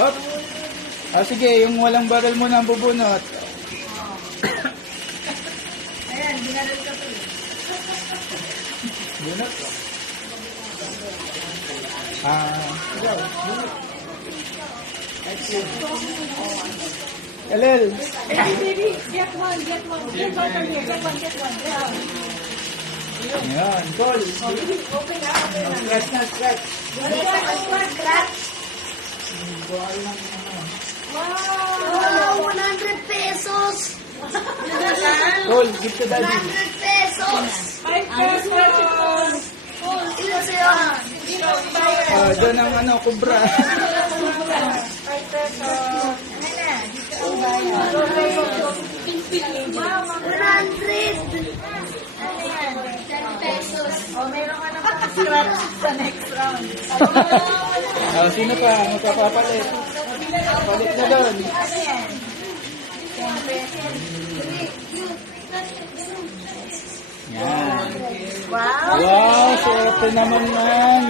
Hop. Ah, sige, yung walang barrel mo na ang bubunot. Ayan, binaril ka po. Bunot. Ikaw. Bunot. Elel. Baby, get one. Get one from here. Get one. Ayan, call. Open na. Scratch. Scratch. Wow! 100 pesos! Call, give to daddy. 100 pesos! 5 pesos! Ilan sa'yo? Doon ang ano, kubra. 5 pesos! Ano na? Dito ang bayan. 100! Ano yan? 10 pesos. O, meron ka na scratch sa next round. Sino pa? Magpapapalit. Palit na doon. Ano yan? 10 pesos. Yan. Wow! Wow, swerte naman yan.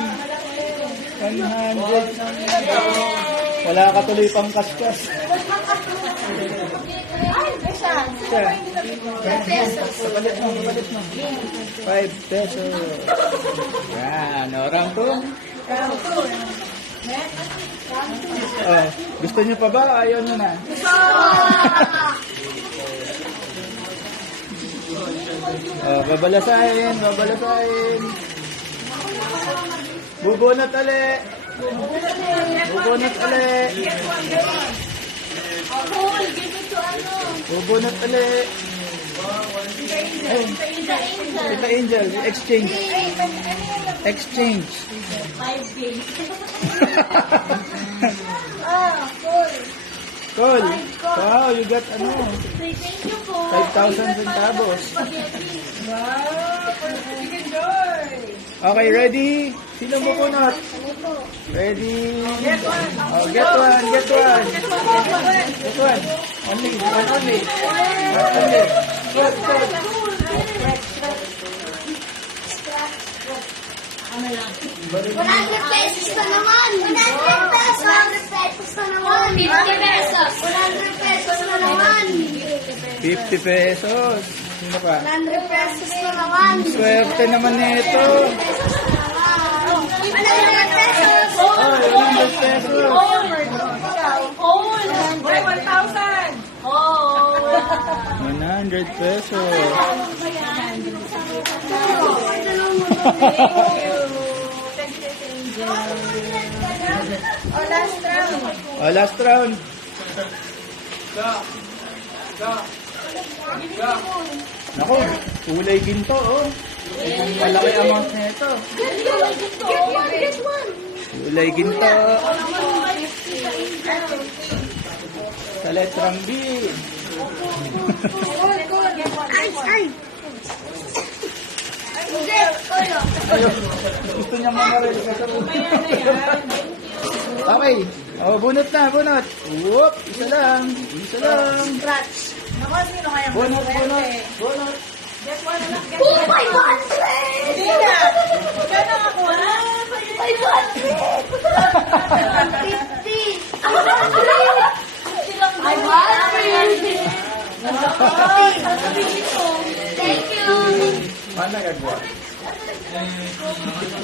100. Wala ka tuloy pang kaskas. Ay, isa. Siya. 10 pesos. Papalit mo. 5 pesos. Yan, orang to. Round 2. Gusto niyo pa ba? Ayaw nyo na. Babalasahin. Bubunot ali. Bubunot ali. Ay, Tita Angel, exchange. 5 games. Cool. Cool. Wow, you got ano? Thank you po. 5,000 centavos. Wow, chicken joy. Okay, ready? Sino bubunot? Ready? Get one. Get one. Only. Ano lang? 100 pesos na naman! 100 pesos na naman! 50 pesos! 100 pesos na naman! 50 pesos. Sino pa? 100 pesos na naman! Swerte naman nito. 100 pesos! Ay, 100 pesos. Boy, 1,000. 100 pesos. Last round. Nako, kulay ginto, oh. Malaki amount na ito. Get one. Kulay ginto. Sa letrang B. Ay! Ayun. Gusto niya mamaril ka sa Okay. Bunot na. Whoop. Isa lang. Scratch. Naku, sino kaya Bunot. Get one na lang. Get Oh, one. 500! Hindi na. Kaya ako, ha? 500! Thank you! Mana gagawa?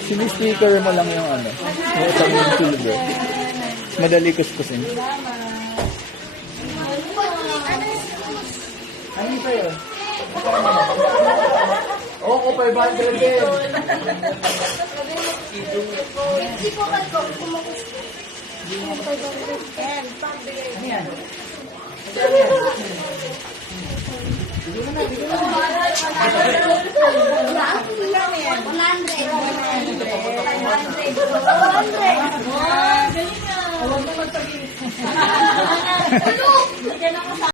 Sini-sticker mo lang yung ano. Yung isang yung silbo. Madali kuskusin. Ano yung sa'yo? Oo, 500 din. Hindi po ba ito? Kumakus. Ano yan? Galing na. Huwag mo magpag-inis.